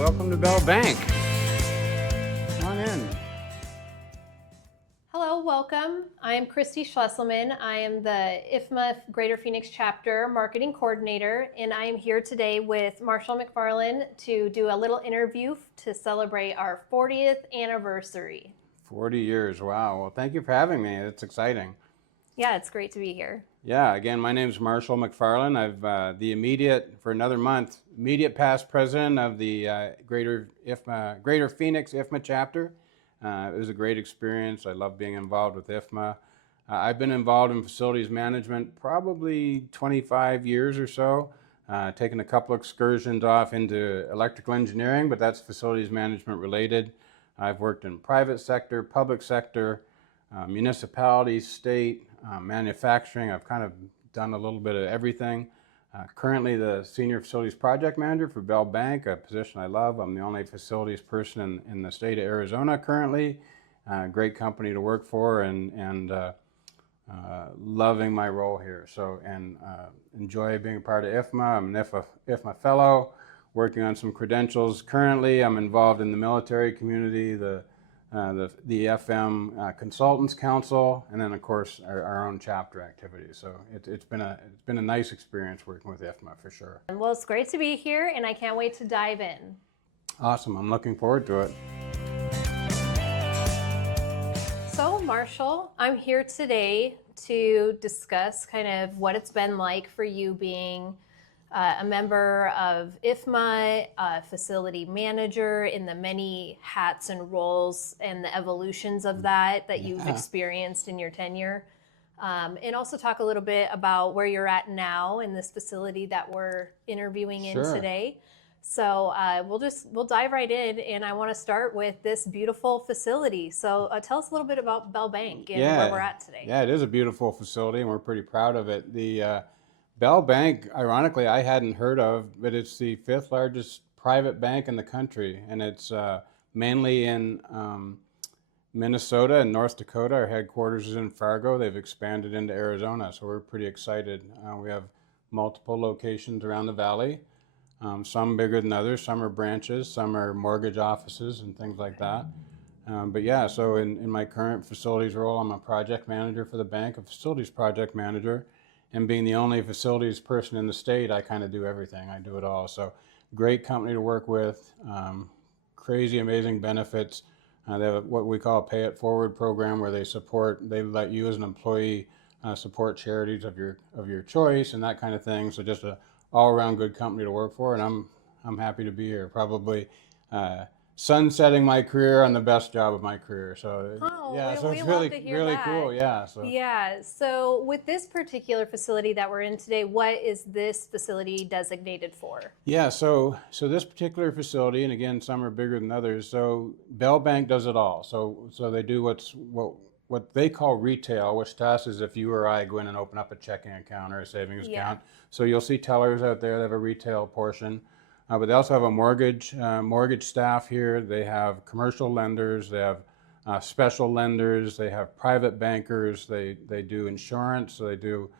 welcome to Bell Bank. Come on in. Hello, welcome. I am Christy Schlesselman. I am the IFMA Greater Phoenix Chapter Marketing Coordinator, and I am here today with Marshall MacFarlane to do a little interview to celebrate our 40th anniversary. 40 years, wow. Well, thank you for having me. It's exciting. Yeah, it's great to be here. Yeah, again, my name is Marshall MacFarlane. I've for another month, immediate past president of the Greater Phoenix IFMA chapter. It was a great experience. I love being involved with IFMA. I've been involved in facilities management probably 25 years or so, taken a couple excursions off into electrical engineering, but that's facilities management related. I've worked in private sector, public sector, municipalities, state, manufacturing. I've kind of done a little bit of everything. Currently the Senior Facilities Project Manager for Bell Bank, a position I love. I'm the only facilities person in the state of Arizona currently. Great company to work for, and loving my role here. Enjoy being a part of IFMA. I'm an IFMA Fellow, working on some credentials. Currently, I'm involved in the military community, the FM Consultants Council, and then of course our own chapter activities. So it's been a nice experience working with IFMA for sure. Well, it's great to be here, and I can't wait to dive in. Awesome, I'm looking forward to it. So Marshall, I'm here today to discuss kind of what it's been like for you being a member of IFMA, a facility manager, in the many hats and roles and the evolutions of that you've experienced in your tenure. And also talk a little bit about where you're at now in this facility that we're interviewing in today. So we'll dive right in, and I want to start with this beautiful facility. So tell us a little bit about Bell Bank and where we're at today. Yeah, it is a beautiful facility, and we're pretty proud of it. The Bell Bank, ironically, I hadn't heard of, but it's the 5th largest private bank in the country, and it's mainly in Minnesota and North Dakota. Our headquarters is in Fargo. They've expanded into Arizona, so we're pretty excited. We have multiple locations around the valley, some bigger than others. Some are branches, some are mortgage offices and things like that. But yeah, so in my current facilities role, I'm a project manager for the bank, a facilities project manager. And being the only facilities person in the state, I kind of do everything. I do it all. So great company to work with, crazy, amazing benefits. They have what we call a pay it forward program, where they let you as an employee support charities of your choice and that kind of thing. So just a all around good company to work for, and I'm happy to be here. Probably sunsetting my career on the best job of my career. So so it's really cool. So with this particular facility that we're in today, what is this facility designated for? So this particular facility, and again, some are bigger than others. So Bell Bank does it all. So they do what they call retail, which to us is if you or I go in and open up a checking account or a savings account. So you'll see tellers out there that have a retail portion. But they also have a mortgage staff here. They have commercial lenders. They have special lenders. They have private bankers. They do insurance. So they do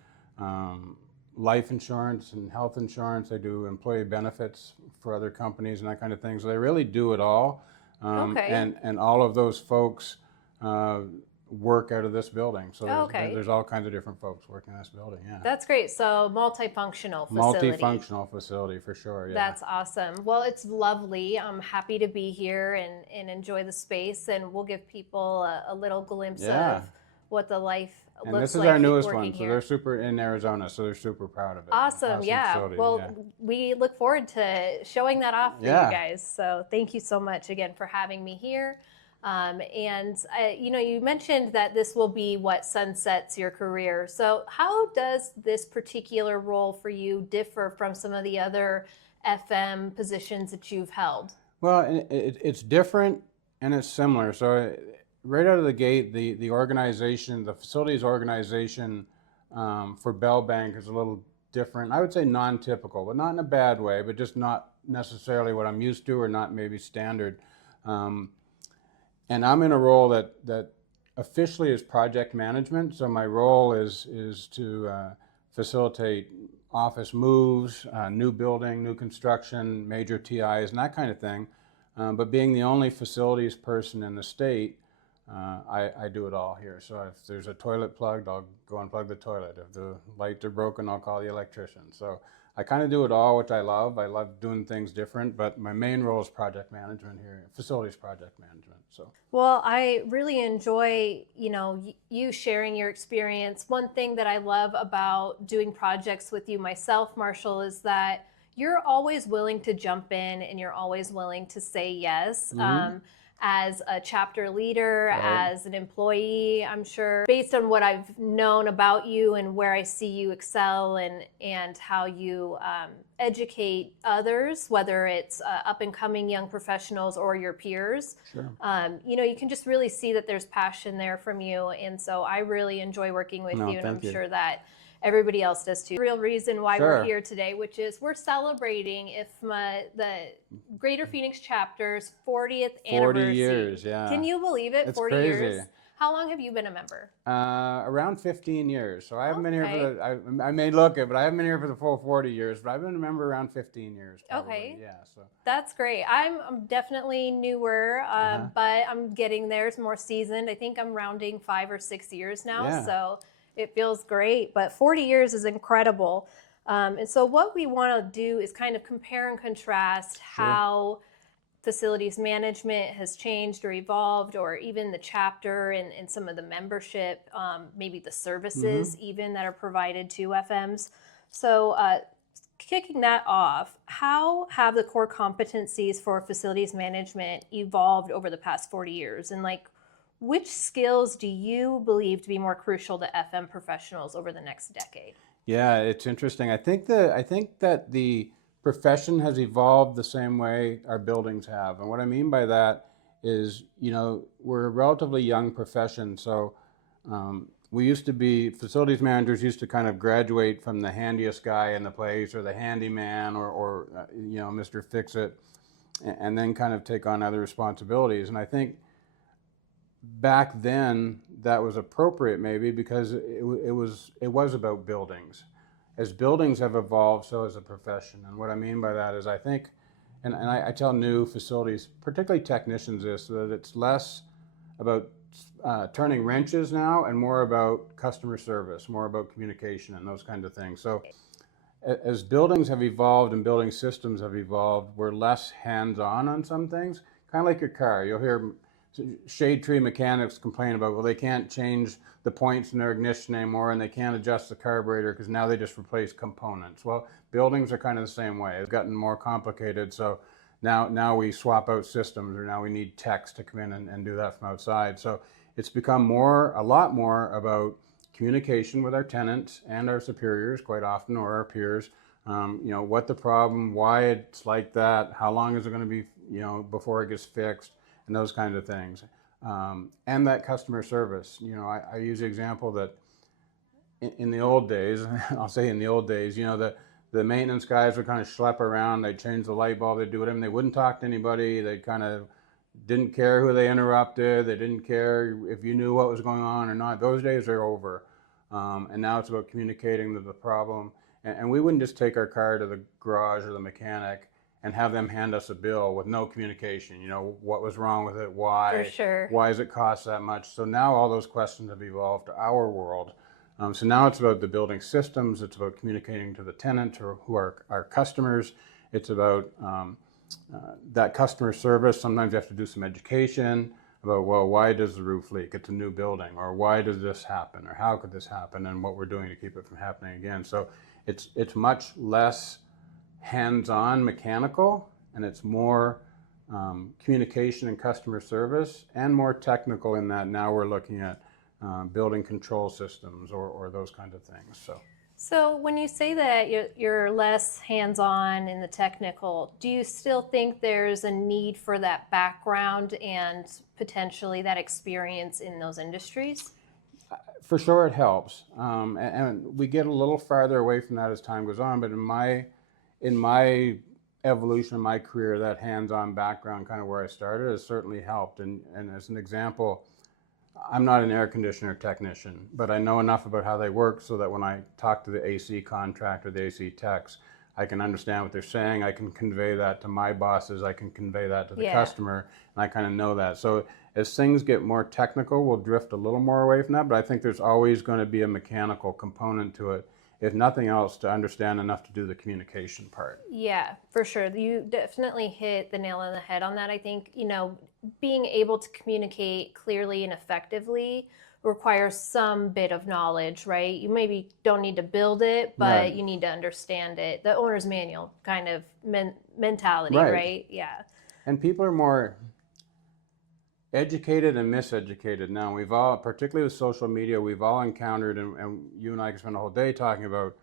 life insurance and health insurance. They do employee benefits for other companies and that kind of thing. So they really do it all. And all of those folks work out of this building. So there's all kinds of different folks working in this building. Yeah. That's great. So multifunctional facility. Multifunctional facility for sure. Yeah. That's awesome. Well, it's lovely. I'm happy to be here and enjoy the space, and we'll give people a little glimpse of what the life looks like. And this is our newest one, so they're super in Arizona, so they're super proud of it. Awesome. Facility. Well, we look forward to showing that off for you guys. So thank you so much again for having me here. You mentioned that this will be what sunsets your career. So how does this particular role for you differ from some of the other FM positions that you've held? Well, it's different and it's similar. So right out of the gate, the organization, the facilities organization for Bell Bank is a little different. I would say non-typical, but not in a bad way, but just not necessarily what I'm used to or not maybe standard. And I'm in a role that officially is project management. So my role is to facilitate office moves, new building, new construction, major TIs, and that kind of thing. But being the only facilities person in the state, I do it all here. So if there's a toilet plugged, I'll go and plug the toilet. If the lights are broken, I'll call the electrician. So I kind of do it all, which I love. I love doing things different, but my main role is project management here, facilities project management. So. Well, I really enjoy, you sharing your experience. One thing that I love about doing projects with you myself, Marshall, is that you're always willing to jump in and you're always willing to say yes. As a chapter leader, Right. as an employee, I'm sure based on what I've known about you and where I see you excel and how you educate others, whether it's up and coming young professionals or your peers. Sure. You can just really see that there's passion there from you. And so I really enjoy working with you, and I'm sure that everybody else does too. The real reason why we're here today, which is we're celebrating IFMA, the Greater Phoenix chapter's 40th anniversary. 40 years, yeah. Can you believe it? It's 40 crazy. years. How long have you been a member? Around 15 years. So I haven't been here for I may look it, but I haven't been here for the full 40 years, but I've been a member around 15 years probably. Okay. Yeah, so. That's great. I'm definitely newer, but I'm getting there. It's more seasoned. I think I'm rounding 5 or 6 years now, so it feels great. But 40 years is incredible. And so what we want to do is kind of compare and contrast how facilities management has changed or evolved, or even the chapter and some of the membership, maybe the services even that are provided to FMs. So kicking that off, how have the core competencies for facilities management evolved over the past 40 years? And which skills do you believe to be more crucial to FM professionals over the next decade? Yeah, it's interesting. I think that the profession has evolved the same way our buildings have. And what I mean by that is, we're a relatively young profession. So we used to be, facilities managers used to kind of graduate from the handiest guy in the place, or the handyman, or Mr. Fix-It, and then kind of take on other responsibilities. And I think back then that was appropriate, maybe because it was about buildings. As buildings have evolved, so has the profession. And what I mean by that is, I think, and I tell new facilities, particularly technicians, this, that it's less about turning wrenches now and more about customer service, more about communication and those kinds of things. So as buildings have evolved and building systems have evolved, we're less hands-on on some things. Kind of like your car. You'll hear shade tree mechanics complain about, well, they can't change the points in their ignition anymore, and they can't adjust the carburetor because now they just replace components. Well, buildings are kind of the same way. It's gotten more complicated, so now we swap out systems, or now we need techs to come in and do that from outside. So it's become a lot more about communication with our tenants and our superiors quite often, or our peers. What the problem, why it's like that, how long is it going to be, before it gets fixed, and those kinds of things. And that customer service. I use the example that in the old days, I'll say in the old days, the maintenance guys would kind of schlep around, they'd change the light bulb, they'd do whatever, and they wouldn't talk to anybody, they kind of didn't care who they interrupted, they didn't care if you knew what was going on or not. Those days are over. And now it's about communicating the problem. And we wouldn't just take our car to the garage or the mechanic and have them hand us a bill with no communication. What was wrong with it? Why? For sure. Why does it cost that much? So now all those questions have evolved to our world. So now it's about the building systems. It's about communicating to the tenant, or who are our customers. It's about that customer service. Sometimes you have to do some education about, well, why does the roof leak? It's a new building. Or why does this happen? Or how could this happen? And what we're doing to keep it from happening again. So it's much less hands-on mechanical, and it's more communication and customer service, and more technical in that now we're looking at building control systems or those kinds of things. So when you say that you're less hands-on in the technical, do you still think there's a need for that background and potentially that experience in those industries? For sure it helps. And we get a little farther away from that as time goes on, but in my evolution of my career, that hands-on background, kind of where I started, has certainly helped. And as an example, I'm not an air conditioner technician, but I know enough about how they work so that when I talk to the AC contractor, the AC techs, I can understand what they're saying. I can convey that to my bosses. I can convey that to the Yeah. customer, and I kind of know that. So as things get more technical, we'll drift a little more away from that, but I think there's always going to be a mechanical component to it, if nothing else, to understand enough to do the communication part. Yeah, for sure. You definitely hit the nail on the head on that. I think, being able to communicate clearly and effectively requires some bit of knowledge, right? You maybe don't need to build it, but Right. you need to understand it. The owner's manual kind of mentality, Right. right? Yeah. And people are more educated and miseducated now. We've all, particularly with social media, we've all encountered, and you and I can spend a whole day talking about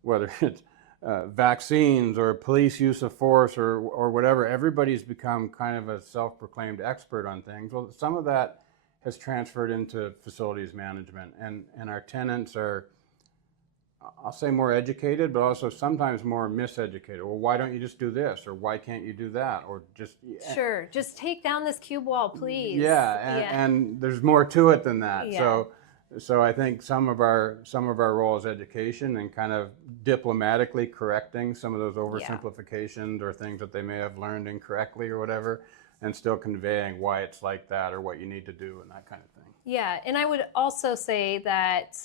whether it's vaccines or police use of force or whatever. Everybody's become kind of a self-proclaimed expert on things. Well, some of that has transferred into facilities management, and our tenants are, I'll say, more educated, but also sometimes more miseducated. Well, why don't you just do this, or why can't you do that, or just Sure. Just take down this cube wall, please. yeah, and there's more to it than that. Yeah. So I think some of our role is education and kind of diplomatically correcting some of those oversimplifications or things that they may have learned incorrectly or whatever, and still conveying why it's like that or what you need to do and that kind of thing. Yeah, and I would also say that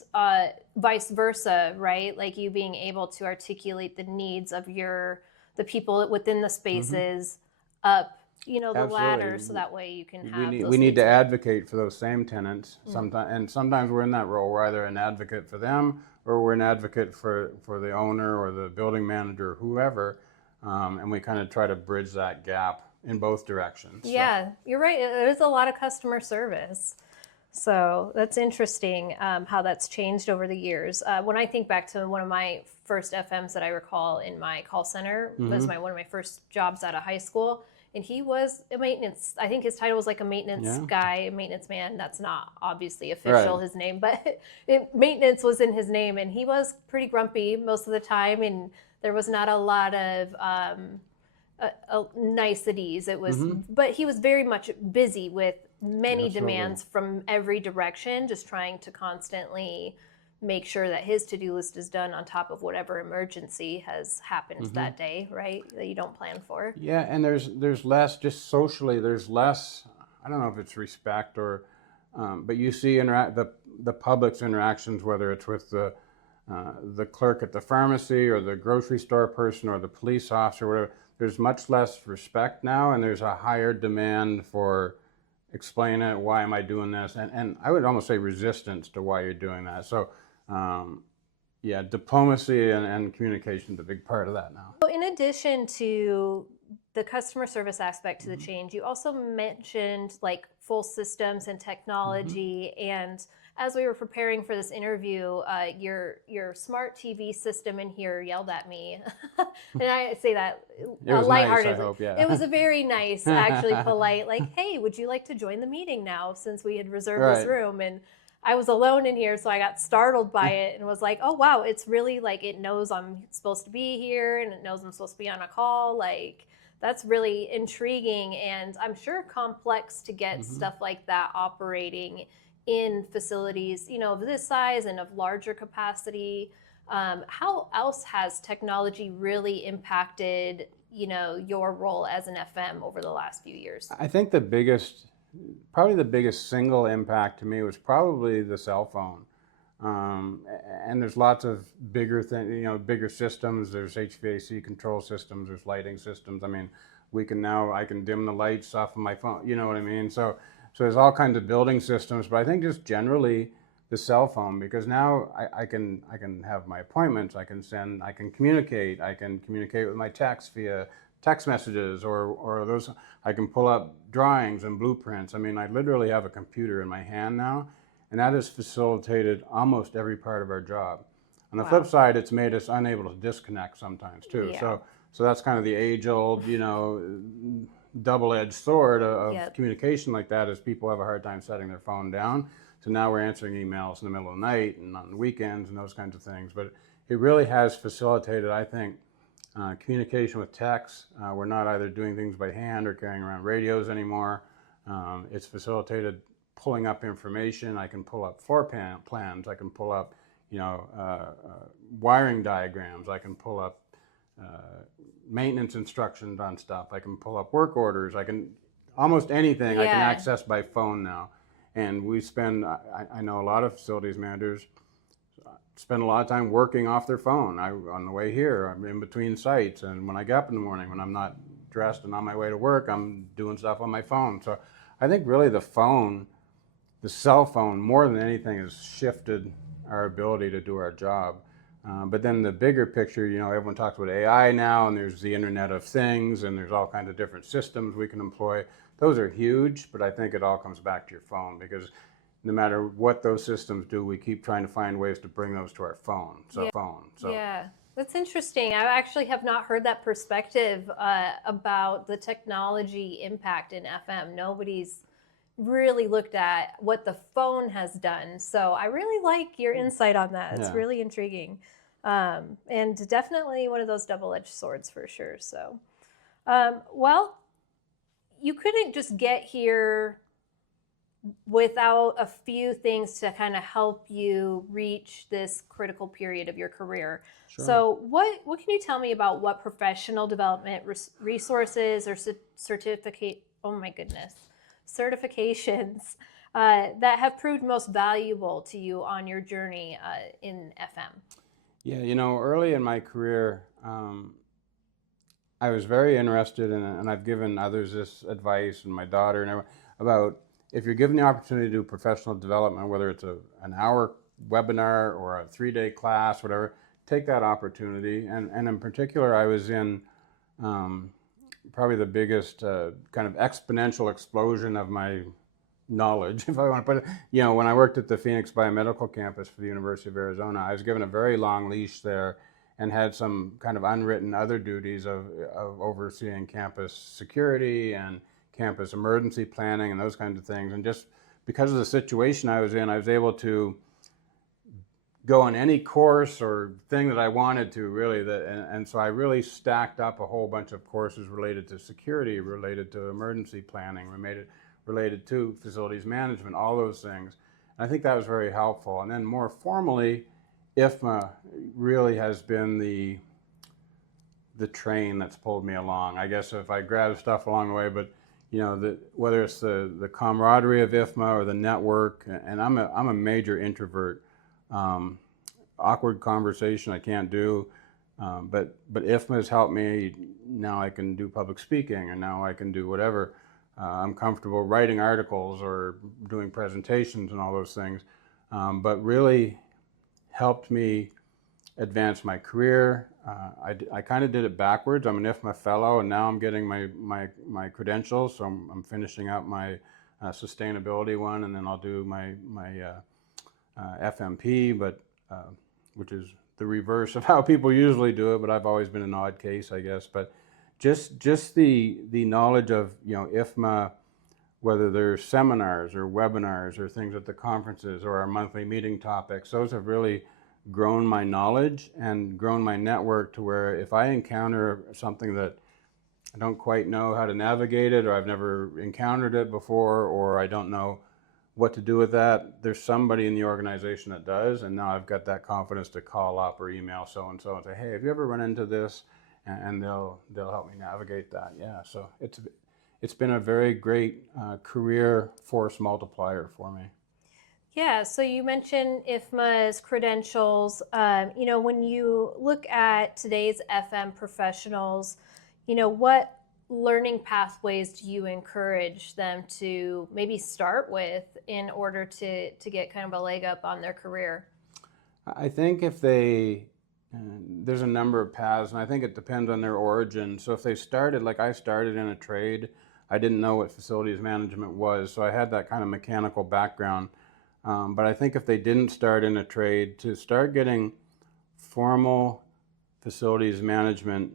vice versa, right? Like you being able to articulate the needs of the people within the spaces up, the ladder, Absolutely. so that way you can have those We need needs to met. advocate for those same tenants. Sometimes we're in that role. We're either an advocate for them or we're an advocate for the owner or the building manager or whoever, and we kind of try to bridge that gap in both directions. Yeah, you're right. There's a lot of customer service. So that's interesting how that's changed over the years. When I think back to one of my first FMs that I recall in my call center, was one of my first jobs out of high school, and he was a maintenance. I think his title was like a maintenance guy, a maintenance man. That's not obviously official, his name, but maintenance was in his name, and he was pretty grumpy most of the time, and there was not a lot of niceties. It was, but he was very much busy with many demands from every direction, just trying to constantly make sure that his to-do list is done on top of whatever emergency has happened that day, right? That you don't plan for. Yeah, and there's less, just socially, there's less, I don't know if it's respect or, but you see the public's interactions, whether it's with the clerk at the pharmacy or the grocery store person or the police officer, whatever. There's much less respect now, and there's a higher demand for explain it, why am I doing this? And I would almost say resistance to why you're doing that. So diplomacy and communication is a big part of that now. So in addition to the customer service aspect to the change, you also mentioned like full systems and technology. And as we were preparing for this interview, your smart TV system in here yelled at me, and I say that lightheartedly. Nice, I hope, yeah. It was a very nice, actually polite, like, "Hey, would you like to join the meeting now?" Since we had reserved this room, and I was alone in here, so I got startled by it and was like, "Oh wow, it's really like it knows I'm supposed to be here, and it knows I'm supposed to be on a call." Like that's really intriguing, and I'm sure complex to get stuff like that operating in facilities, of this size and of larger capacity. How else has technology really impacted, your role as an FM over the last few years? I think probably the biggest single impact to me was probably the cell phone. And there's lots of bigger things, bigger systems. There's HVAC control systems, there's lighting systems. I mean, I can dim the lights off of my phone, you know what I mean? So there's all kinds of building systems, but I think just generally the cell phone, because now I can have my appointments, I can communicate with my techs via text messages or those, I can pull up drawings and blueprints. I mean, I literally have a computer in my hand now, and that has facilitated almost every part of our job. On the flip side, it's made us unable to disconnect sometimes too. Yeah. So that's kind of the age-old, double-edged sword of communication like that, is people have a hard time setting their phone down. So now we're answering emails in the middle of the night and on the weekends and those kinds of things. But it really has facilitated, I think, communication with techs. We're not either doing things by hand or carrying around radios anymore. It's facilitated pulling up information. I can pull up floor plans. I can pull up, wiring diagrams. I can pull up maintenance instructions on stuff. I can pull up work orders. I can almost anything I can access by phone now. And we spend, I know a lot of facilities managers spend a lot of time working off their phone. On the way here, I'm in between sites, and when I get up in the morning, when I'm not dressed and on my way to work, I'm doing stuff on my phone. So I think really the cell phone, more than anything, has shifted our ability to do our job. But then the bigger picture, everyone talks about AI now, and there's the Internet of Things, and there's all kinds of different systems we can employ. Those are huge, but I think it all comes back to your phone, because no matter what those systems do, we keep trying to find ways to bring those to our phone. Yeah, that's interesting. I actually have not heard that perspective about the technology impact in FM. Nobody's really looked at what the phone has done. So I really like your insight on that. It's really intriguing. And definitely one of those double-edged swords for sure. So, well, you couldn't just get here without a few things to kind of help you reach this critical period of your career. Sure. So what can you tell me about what professional development resources or certifications that have proved most valuable to you on your journey in FM? Yeah, early in my career, I was very interested in, and I've given others this advice, and my daughter and everyone, about if you're given the opportunity to do professional development, whether it's an hour webinar or a 3-day class, whatever, take that opportunity. And in particular, I was in probably the biggest kind of exponential explosion of my knowledge, if I want to put it. When I worked at the Phoenix Biomedical Campus for the University of Arizona, I was given a very long leash there and had some kind of unwritten other duties of overseeing campus security and campus emergency planning and those kinds of things. And just because of the situation I was in, I was able to go on any course or thing that I wanted to, really. And so I really stacked up a whole bunch of courses related to security, related to emergency planning, related to facilities management, all those things. And I think that was very helpful. And then more formally, IFMA really has been the train that's pulled me along. I guess if I grab stuff along the way, but whether it's the camaraderie of IFMA or the network, and I'm a major introvert. Awkward conversation I can't do, but IFMA has helped me. Now I can do public speaking, and now I can do whatever. I'm comfortable writing articles or doing presentations and all those things, but really helped me advance my career. I kind of did it backwards. I'm an IFMA Fellow, and now I'm getting my credentials. So I'm finishing up my sustainability one, and then I'll do my FMP, but which is the reverse of how people usually do it. But I've always been an odd case, I guess. But just the knowledge of IFMA, whether there's seminars or webinars or things at the conferences or our monthly meeting topics, those have really grown my knowledge and grown my network to where if I encounter something that I don't quite know how to navigate it, or I've never encountered it before, or I don't know what to do with that, there's somebody in the organization that does, and now I've got that confidence to call up or email so-and-so and say, hey, have you ever run into this? And they'll help me navigate that. Yeah, so it's been a very great career force multiplier for me. Yeah, so you mentioned IFMA's credentials. When you look at today's FM professionals, what learning pathways do you encourage them to maybe start with in order to get kind of a leg up on their career? I think if there's a number of paths, and I think it depends on their origin. So if they started, like I started in a trade, I didn't know what facilities management was, so I had that kind of mechanical background. But I think if they didn't start in a trade, to start getting formal facilities management,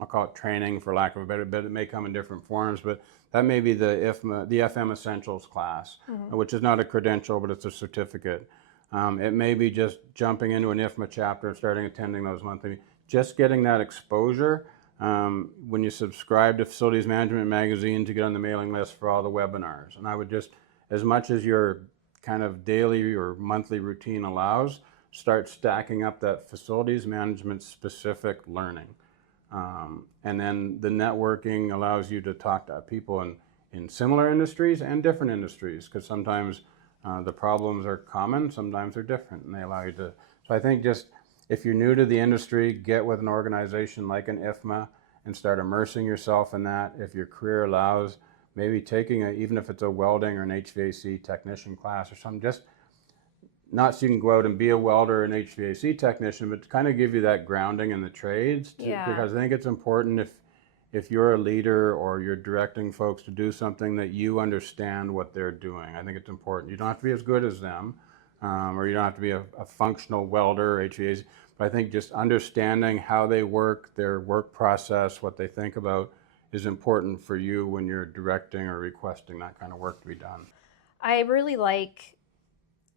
I'll call it training for lack of a better, but it may come in different forms, but that may be the FM Essentials class, which is not a credential, but it's a certificate. It may be just jumping into an IFMA chapter and starting attending those monthly, just getting that exposure. When you subscribe to Facilities Management Magazine, to get on the mailing list for all the webinars. And I would just, as much as your kind of daily or monthly routine allows, start stacking up that facilities management specific learning. And then the networking allows you to talk to people in similar industries and different industries, because sometimes the problems are common, sometimes they're different, and they allow you to. So I think just if you're new to the industry, get with an organization like an IFMA and start immersing yourself in that. If your career allows, maybe taking even if it's a welding or an HVAC technician class or something, just not so you can go out and be a welder or an HVAC technician, but to kind of give you that grounding in the trades. Because I think it's important if you're a leader or you're directing folks to do something, that you understand what they're doing. I think it's important. You don't have to be as good as them, or you don't have to be a functional welder or HVAC, but I think just understanding how they work, their work process, what they think about, is important for you when you're directing or requesting that kind of work to be done. I really like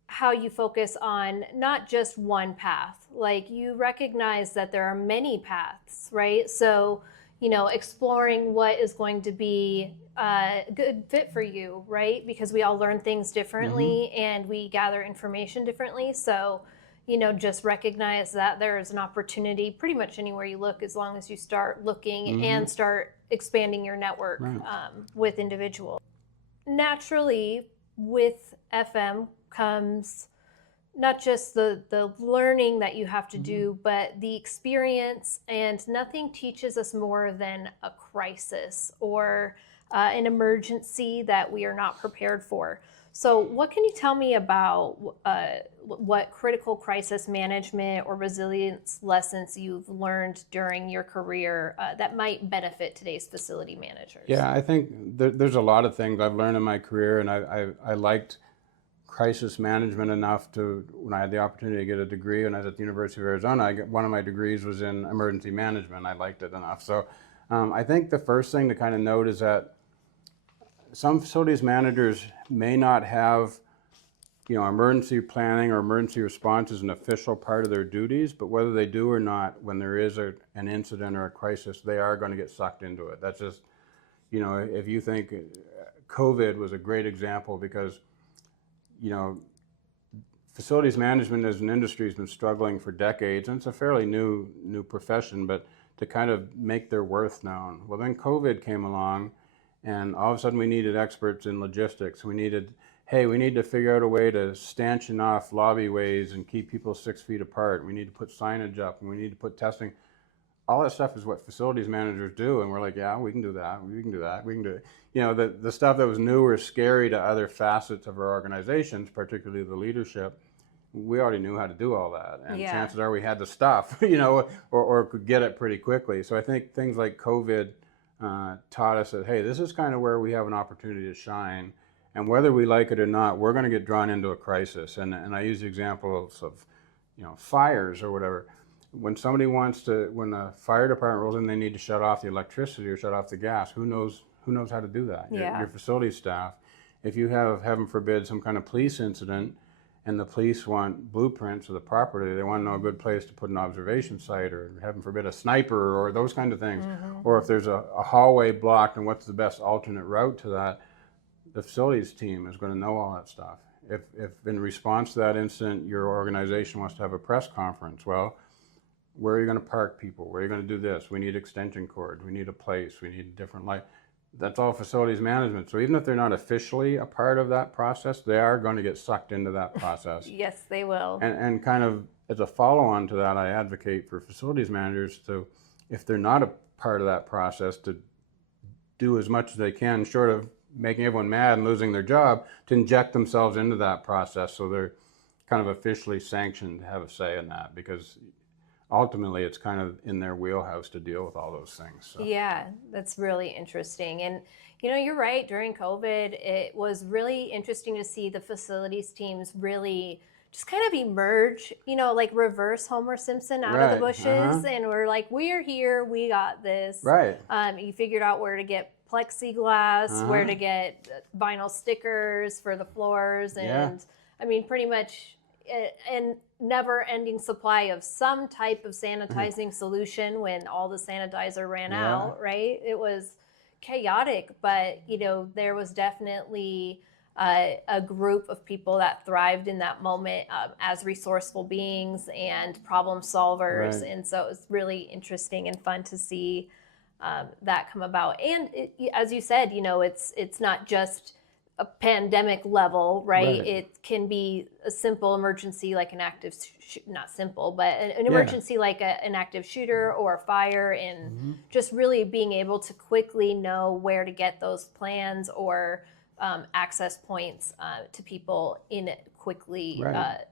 how you focus on not just one path. Like, you recognize that there are many paths, right? So, exploring what is going to be a good fit for you, right? Because we all learn things differently and we gather information differently. So, just recognize that there is an opportunity pretty much anywhere you look, as long as you start looking and start expanding your network with individuals. Naturally, with FM comes not just the learning that you have to do, but the experience, and nothing teaches us more than a crisis or an emergency that we are not prepared for. So what can you tell me about what critical crisis management or resilience lessons you've learned during your career that might benefit today's facility managers? Yeah, I think there's a lot of things I've learned in my career, and I liked crisis management enough to, when I had the opportunity to get a degree when I was at the University of Arizona, one of my degrees was in emergency management. I liked it enough. So I think the first thing to kind of note is that some facilities managers may not have, emergency planning or emergency response as an official part of their duties, but whether they do or not, when there is an incident or a crisis, they are going to get sucked into it. That's just, if you think COVID was a great example, because facilities management as an industry has been struggling for decades, and it's a fairly new profession, but to kind of make their worth known. Well, then COVID came along, and all of a sudden we needed experts in logistics. We need to figure out a way to stanchion off lobbyways and keep people 6 feet apart. We need to put signage up, and we need to put testing. All that stuff is what facilities managers do, and we're like, yeah, we can do that, we can do that, we can do it. The stuff that was new or scary to other facets of our organizations, particularly the leadership, we already knew how to do all that, and chances are we had the stuff, or could get it pretty quickly. So I think things like COVID taught us that, hey, this is kind of where we have an opportunity to shine, and whether we like it or not, we're going to get drawn into a crisis. And I use the examples of, fires or whatever. When the fire department rolls in, they need to shut off the electricity or shut off the gas. Who knows how to do that? Your facility staff. If you have, heaven forbid, some kind of police incident, and the police want blueprints of the property, they want to know a good place to put an observation site, or heaven forbid, a sniper, or those kind of things. Or if there's a hallway blocked and what's the best alternate route to that, the facilities team is going to know all that stuff. If in response to that incident, your organization wants to have a press conference, well, where are you going to park people? Where are you going to do this? We need extension cords. We need a place. We need a different light. That's all facilities management. So even if they're not officially a part of that process, they are going to get sucked into that process. Yes, they will. And kind of as a follow-on to that, I advocate for facilities managers to, if they're not a part of that process, to do as much as they can, short of making everyone mad and losing their job, to inject themselves into that process so they're kind of officially sanctioned to have a say in that, because ultimately it's kind of in their wheelhouse to deal with all those things. So. Yeah, that's really interesting. And you're right, during COVID, it was really interesting to see the facilities teams really just kind of emerge, like reverse Homer Simpson out of the bushes. And we're like, we're here, we got this. Right. You figured out where to get plexiglass, where to get vinyl stickers for the floors, and I mean, pretty much an never-ending supply of some type of sanitizing solution when all the sanitizer ran out, right? It was chaotic, but there was definitely a group of people that thrived in that moment as resourceful beings and problem solvers. Right. And so it was really interesting and fun to see that come about. And as you said, it's not just a pandemic level, right? Right. It can be a simple emergency like an active, not simple, but an Yeah. emergency like an active shooter or a fire, and just really being able to quickly know where to get those plans or access points to people in quickly Right.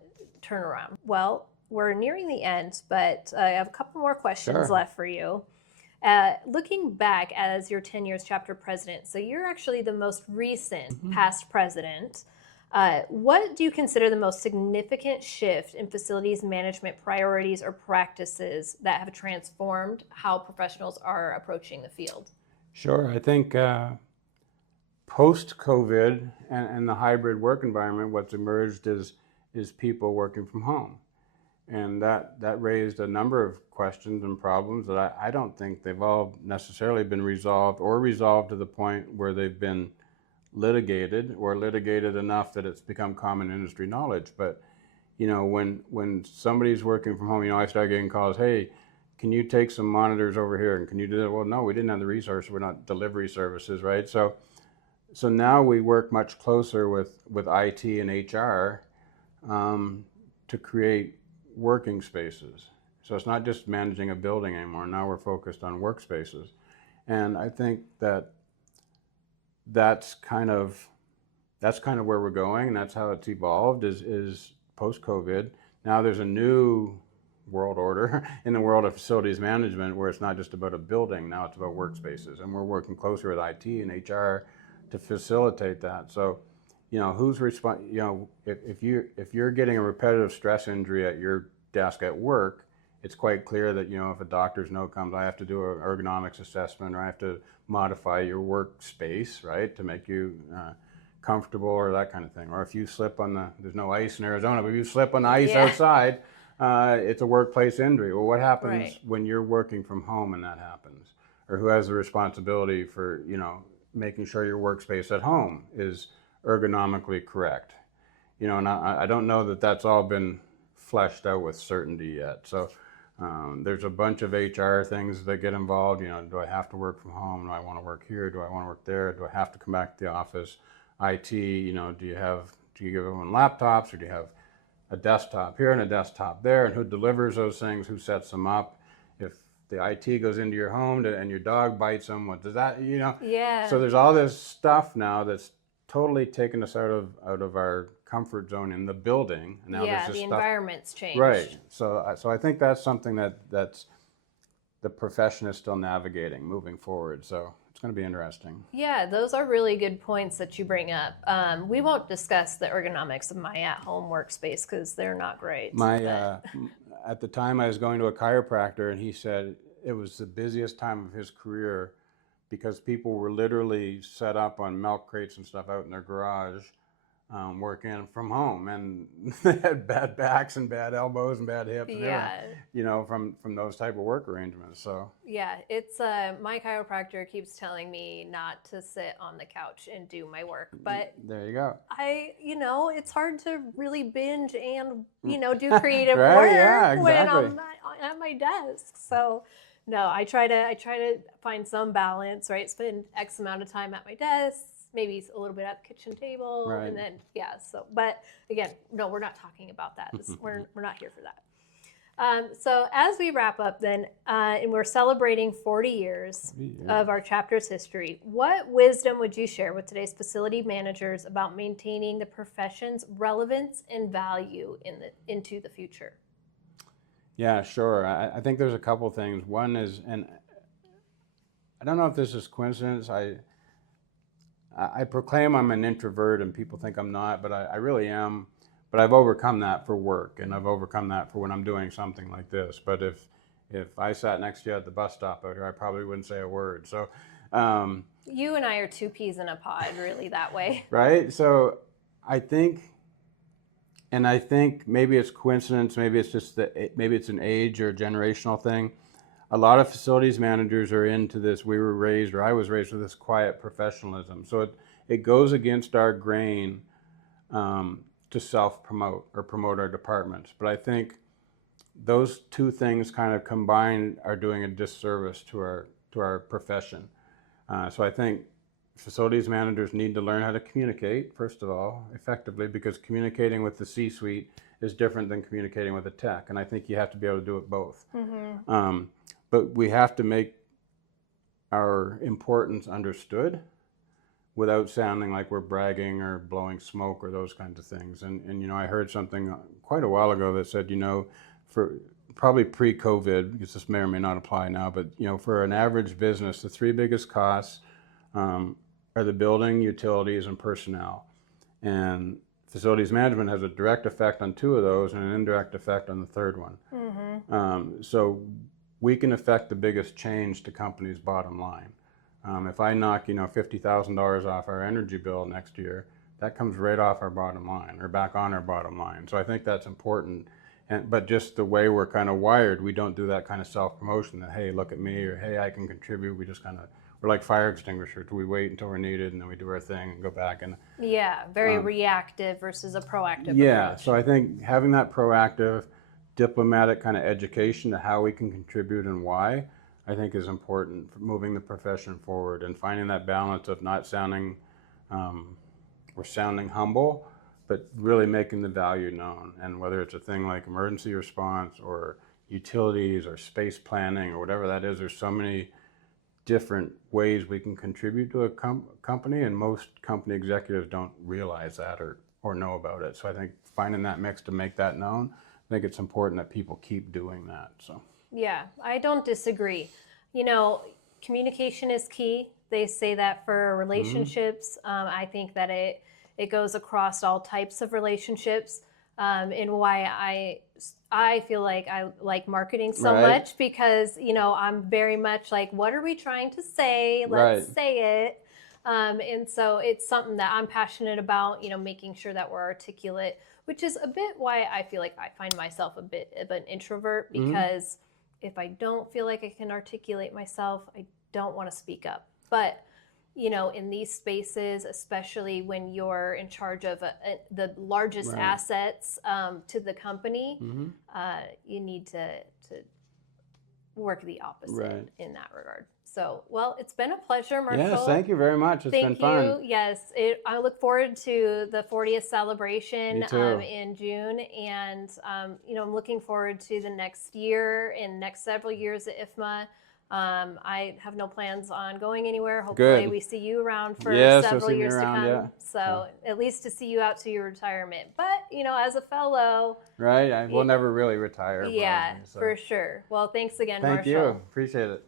turnaround. Well, we're nearing the end, but I have a couple more questions Sure. left for you. Looking back as your 10 years chapter president, so you're actually the most recent past president. What do you consider the most significant shift in facilities management priorities or practices that have transformed how professionals are approaching the field? Sure. I think post-COVID and the hybrid work environment, what's emerged is people working from home. And that raised a number of questions and problems that I don't think they've all necessarily been resolved to the point where they've been litigated or litigated enough that it's become common industry knowledge. But, when somebody's working from home, I start getting calls, hey, can you take some monitors over here? And can you do that? Well, no, we didn't have the resource. We're not delivery services, right? So now we work much closer with IT and HR to create working spaces. So it's not just managing a building anymore. Now we're focused on workspaces. And I think that's kind of where we're going, and that's how it's evolved is post-COVID. Now there's a new world order in the world of facilities management where it's not just about a building, now it's about workspaces. And we're working closer with IT and HR to facilitate that. So who's if you're getting a repetitive stress injury at your desk at work, it's quite clear that if a doctor's note comes, I have to do an ergonomics assessment, or I have to modify your workspace, right, to make you comfortable, or that kind of thing. Or if you slip there's no ice in Arizona, but if you slip on the ice outside, it's a workplace injury. Well, what happens when you're working from home and that happens? Or who has the responsibility for making sure your workspace at home is ergonomically correct? And I don't know that that's all been fleshed out with certainty yet. So there's a bunch of HR things that get involved. Do I have to work from home? Do I want to work here? Do I want to work there? Do I have to come back to the office? IT, do you give everyone laptops, or do you have a desktop here and a desktop there? And who delivers those things? Who sets them up? If the IT goes into your home and your dog bites them, what does that, Yeah. So there's all this stuff now that's totally taken us out of our comfort zone in the building. And now there's this the stuff, environment's changed. right? So I think that's something that's the profession is still navigating moving forward. So it's going to be interesting. Yeah, those are really good points that you bring up. We won't discuss the ergonomics of my at-home workspace because they're not great. At the time I was going to a chiropractor, and he said it was the busiest time of his career because people were literally set up on milk crates and stuff out in their garage, working from home, and they had bad backs and bad elbows and bad hips, and from those type of work arrangements. So it's my chiropractor keeps telling me not to sit on the couch and do my work, but there you go. It's hard to really binge and do creative right, work exactly. when I'm not at my desk. So no, I try to find some balance, right? Spend X amount of time at my desk, maybe a little bit at the kitchen table, right. And then but again, no, we're not talking about that. We're not here for that. So as we wrap up then, and we're celebrating 40 years of our chapter's history, what wisdom would you share with today's facility managers about maintaining the profession's relevance and value into the future? Yeah, sure. I think there's a couple things. One is, and I don't know if this is coincidence, I proclaim I'm an introvert and people think I'm not, but I really am. But I've overcome that for work, and I've overcome that for when I'm doing something like this. But if I sat next to you at the bus stop out here, I probably wouldn't say a word. So you and I are two peas in a pod, really, that way. Right? So I think maybe it's coincidence, maybe it's just maybe it's an age or a generational thing. A lot of facilities managers are into this. I was raised with this quiet professionalism. So it goes against our grain to self-promote or promote our departments. But I think those two things kind of combined are doing a disservice to our profession. So I think facilities managers need to learn how to communicate, first of all, effectively, because communicating with the C-suite is different than communicating with a tech. And I think you have to be able to do it both. But we have to make our importance understood without sounding like we're bragging or blowing smoke or those kinds of things. And you know, I heard something quite a while ago that said, you know, for probably pre-COVID, because this may or may not apply now, but you know, for an average business, the three biggest costs are the building, utilities, and personnel. And facilities management has a direct effect on two of those and an indirect effect on the third one. So we can affect the biggest change to companies' bottom line. If I knock, you know, $50,000 off our energy bill next year, that comes right off our bottom line or back on our bottom line. So I think that's important. But just the way we're kind of wired, we don't do that kind of self-promotion that, hey, look at me, or hey, I can contribute. We just kind of, we're like fire extinguishers. We wait until we're needed and then we do our thing and go back. And yeah, very reactive versus a proactive yeah, approach. so I think having that proactive, diplomatic kind of education to how we can contribute and why, I think is important for moving the profession forward and finding that balance of not sounding, we're sounding humble, but really making the value known. And whether it's a thing like emergency response or utilities or space planning or whatever that is, there's so many different ways we can contribute to a company, and most company executives don't realize that or know about it. So I think finding that mix to make that known, I think it's important that people keep doing that. So yeah, I don't disagree. You know, communication is key. They say that for relationships. I think that it goes across all types of relationships. And why I feel like I like marketing so much, because, you know, I'm very much like, what are we trying to say? Let's say it. And so it's something that I'm passionate about, you know, making sure that we're articulate, which is a bit why I feel like I find myself a bit of an introvert, because if I don't feel like I can articulate myself, I don't want to speak up. But you know, in these spaces, especially when you're in charge of the largest assets to the company, you need to work the opposite in that regard. So, well, it's been a pleasure, Marshall. Yes, thank you very much. It's been fun. Thank you. Yes, I look forward to the 40th celebration in June, and you know, I'm looking forward to the next year and next several years at IFMA. I have no plans on going anywhere. Hopefully we see you around for several years to come. Yeah. So at least to see you out to your retirement. But, you know, as a fellow. Right. We'll never really retire. Yeah, probably, so. For sure. Well, thanks again, Marshall. Thank you. Appreciate it.